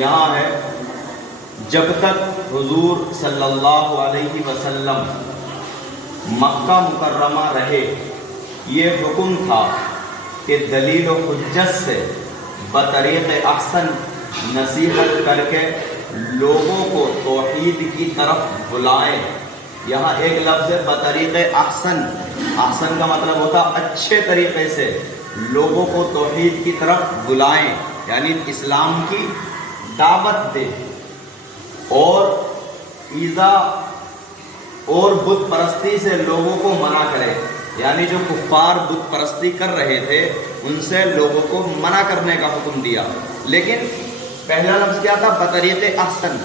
یہاں ہے جب تک حضور صلی اللہ علیہ وسلم مکہ مکرمہ رہے یہ حکم تھا کہ دلیل و حجت سے بطریق احسن نصیحت کر کے لوگوں کو توحید کی طرف بلائیں۔ یہاں ایک لفظ ہے بطریق احسن، احسن کا مطلب ہوتا اچھے طریقے سے لوگوں کو توحید کی طرف بلائیں، یعنی اسلام کی دعوت دیں اور ایذا اور بت پرستی سے لوگوں کو منع کرے، یعنی جو کفار بت پرستی کر رہے تھے ان سے لوگوں کو منع کرنے کا حکم دیا۔ لیکن پہلا لفظ کیا تھا؟ بطریق احسن،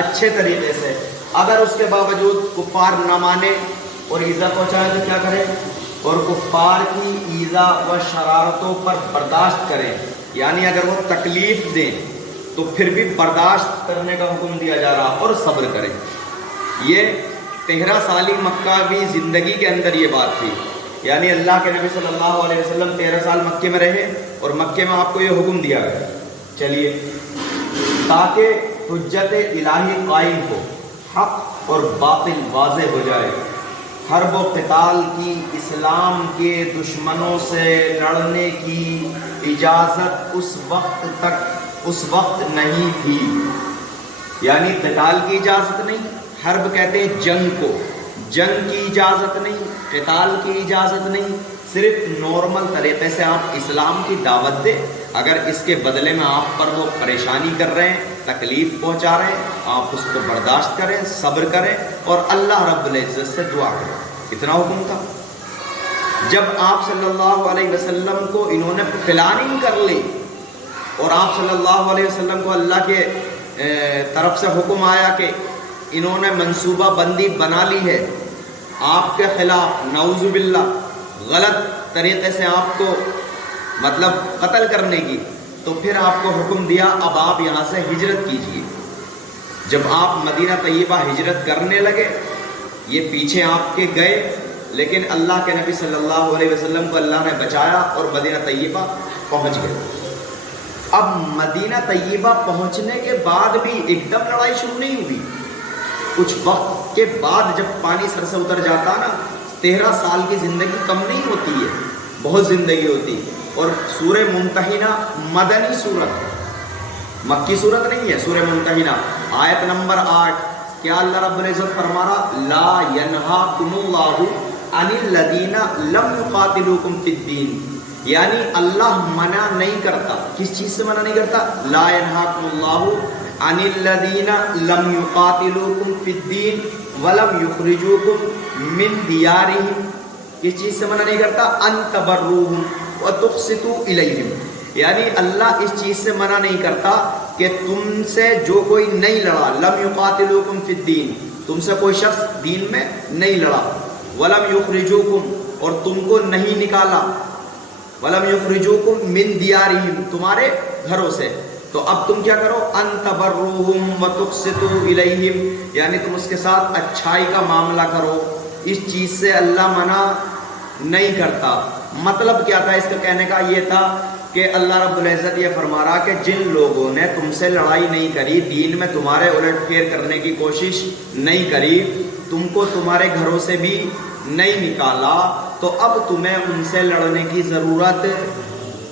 اچھے طریقے سے۔ اگر اس کے باوجود کفار نہ مانے اور ایذا پہنچائے تو کیا کرے؟ اور کفار کی ایذا و شرارتوں پر برداشت کریں، یعنی اگر وہ تکلیف دیں تو پھر بھی برداشت کرنے کا حکم دیا جا رہا اور صبر کریں۔ یہ 13 سالی مکہ زندگی کے اندر یہ بات تھی، یعنی اللہ کے نبی صلی اللہ علیہ وسلم 13 سال مکے میں رہے اور مکے میں آپ کو یہ حکم دیا گیا چلیے تاکہ حجت الہی قائم ہو، حق اور باطل واضح ہو جائے، حرب و قتال کی، اسلام کے دشمنوں سے لڑنے کی اجازت اس وقت نہیں تھی، یعنی قتال کی اجازت نہیں، حرب کہتے ہیں جنگ کو، جنگ کی اجازت نہیں، قتال کی اجازت نہیں، صرف نارمل طریقے سے آپ اسلام کی دعوت دیں، اگر اس کے بدلے میں آپ پر وہ پریشانی کر رہے ہیں، تکلیف پہنچا رہے ہیں، آپ اس کو برداشت کریں، صبر کریں اور اللہ رب العزت سے دعا کریں۔ اتنا حکم تھا۔ جب آپ صلی اللہ علیہ وسلم کو انہوں نے پلاننگ کر لی اور آپ صلی اللہ علیہ وسلم کو اللہ کے طرف سے حکم آیا کہ انہوں نے منصوبہ بندی بنا لی ہے آپ کے خلاف، نعوذ باللہ غلط طریقے سے آپ کو مطلب قتل کرنے کی، تو پھر آپ کو حکم دیا اب آپ یہاں سے ہجرت کیجیے۔ جب آپ مدینہ طیبہ ہجرت کرنے لگے، یہ پیچھے آپ کے گئے، لیکن اللہ کے نبی صلی اللہ علیہ وسلم کو اللہ نے بچایا اور مدینہ طیبہ پہنچ گئے۔ اب مدینہ طیبہ پہنچنے کے بعد بھی ایک دم لڑائی شروع نہیں ہوئی، کچھ وقت کے بعد جب پانی سر سے اتر جاتا نا، 13 سال کی زندگی کم نہیں ہوتی ہے، بہت زندگی ہوتی۔ اور سورہ ممتحنہ مدنی سورت ہے، مکی سورت نہیں ہے۔ سورہ ممتحنہ آیت نمبر 8 کیا اللہ رب العزت فرما رہا؟ لا ینہاکم اللہ عن الذین لم یقاتلوکم فی الدین، یعنی اللہ منع نہیں کرتا، کس چیز سے منع نہیں کرتا؟ لا ینہاکم اللہ عن الذین لم یقاتلوکم فی الدین ولم یخرجوکم من دیارہم، کس چیز سے منع نہیں کرتا؟ ان تبروہم وتقسطوا الیہم، یعنی اللہ اس چیز سے منع نہیں کرتا کہ تم سے جو کوئی نہیں لڑا، لم یقاتلوکم فی الدین، تم سے کوئی شخص دین میں نہیں لڑا، ولم یخرجوکم، اور تم کو نہیں نکالا، ولم یخرجوکم من دیارہم، تمہارے گھروں سے، تو اب تم کیا کرو؟ ان تبروہم وتقسطوا الیہم، یعنی تم اس کے ساتھ اچھائی کا معاملہ کرو، اس چیز سے اللہ منع نہیں کرتا۔ مطلب کیا تھا اس کا کہنے کا؟ یہ تھا کہ اللہ رب العزت یہ فرما رہا کہ جن لوگوں نے تم سے لڑائی نہیں کری، دین میں تمہارے الٹ پھیر کرنے کی کوشش نہیں کری، تم کو تمہارے گھروں سے بھی نہیں نکالا، تو اب تمہیں ان سے لڑنے کی ضرورت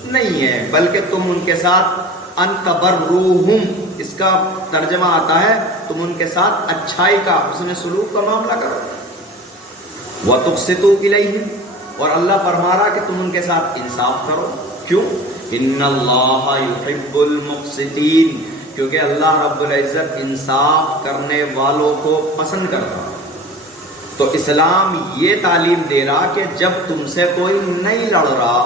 نہیں ہے، بلکہ تم ان کے ساتھ ان تبروہم، اس کا ترجمہ آتا ہے تم ان کے ساتھ اچھائی کا، حسن سلوک کا معاملہ کرو۔ وَتُقْسِطُوا إِلَيْهِمْ، اور اللہ فرما رہا کہ تم ان کے ساتھ انصاف کرو۔ کیوں؟ ان اللہ یحب المقسطین، کیونکہ اللہ رب العزت انصاف کرنے والوں کو پسند کرتا۔ تو اسلام یہ تعلیم دے رہا کہ جب تم سے کوئی نہیں لڑ رہا،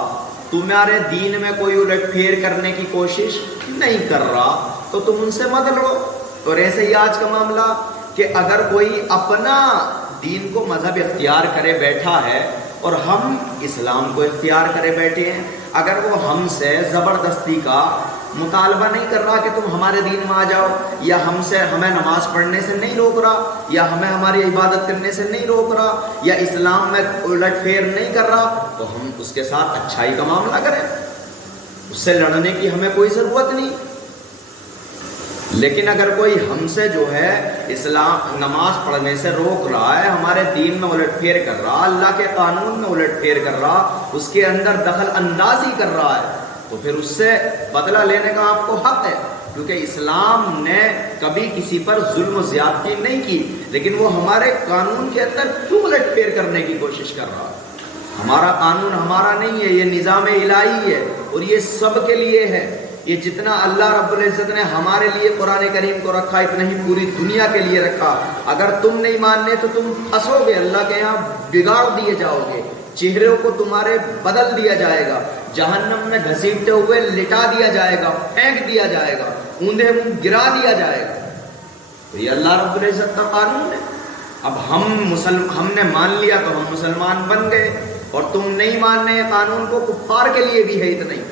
تمہارے دین میں کوئی الٹ پھیر کرنے کی کوشش نہیں کر رہا، تو تم ان سے مت لڑو۔ اور ایسے ہی آج کا معاملہ کہ اگر کوئی اپنا دین کو مذہب اختیار کرے بیٹھا ہے اور ہم اسلام کو اختیار کرے بیٹھے ہیں، اگر وہ ہم سے زبردستی کا مطالبہ نہیں کر رہا کہ تم ہمارے دین میں آ جاؤ، یا ہمیں نماز پڑھنے سے نہیں روک رہا، یا ہمیں ہماری عبادت کرنے سے نہیں روک رہا، یا اسلام میں الٹ پھیر نہیں کر رہا، تو ہم اس کے ساتھ اچھائی کا معاملہ کریں، اس سے لڑنے کی ہمیں کوئی ضرورت نہیں۔ لیکن اگر کوئی ہم سے جو ہے اسلام نماز پڑھنے سے روک رہا ہے، ہمارے دین میں الٹ پھیر کر رہا، اللہ کے قانون میں الٹ پھیر کر رہا، اس کے اندر دخل اندازی کر رہا ہے، تو پھر اس سے بدلہ لینے کا آپ کو حق ہے، کیونکہ اسلام نے کبھی کسی پر ظلم و زیادتی نہیں کی، لیکن وہ ہمارے قانون کے اندر کیوں الٹ پھیر کرنے کی کوشش کر رہا ہے؟ ہمارا قانون ہمارا نہیں ہے، یہ نظام الہی ہے، اور یہ سب کے لیے ہے۔ یہ جتنا اللہ رب العزت نے ہمارے لیے قرآن کریم کو رکھا، اتنا ہی پوری دنیا کے لیے رکھا۔ اگر تم نہیں ماننے تو تم پھنسو گے، اللہ کے یہاں بگاڑ دیے جاؤ گے، چہروں کو تمہارے بدل دیا جائے گا، جہنم میں گھسیٹتے ہوئے لٹا دیا جائے گا، پھینک دیا جائے گا، اوندھے منہ گرا دیا جائے گا۔ تو یہ اللہ رب العزت کا قانون ہے۔ اب ہم نے مان لیا تو ہم مسلمان بن گئے، اور تم نہیں ماننے قانون کو، کفار کے لیے بھی ہے اتنا ہی،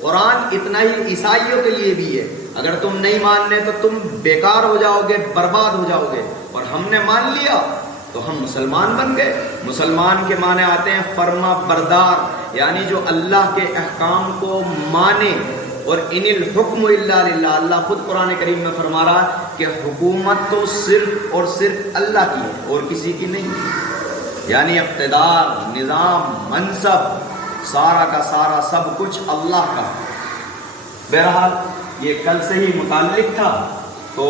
قرآن اتنا ہی عیسائیوں کے لیے بھی ہے۔ اگر تم نہیں ماننے تو تم بیکار ہو جاؤ گے، برباد ہو جاؤ گے، اور ہم نے مان لیا تو ہم مسلمان بن گئے۔ مسلمان کے معنی آتے ہیں فرما بردار، یعنی جو اللہ کے احکام کو مانے، اور ان الحکم الا للہ، اللہ خود قرآن کریم میں فرما رہا ہے کہ حکومت تو صرف اور صرف اللہ کی ہے اور کسی کی نہیں، یعنی اقتدار، نظام، منصب، سارا کا سارا سب کچھ اللہ کا۔ بہرحال یہ کل سے ہی متعلق تھا، تو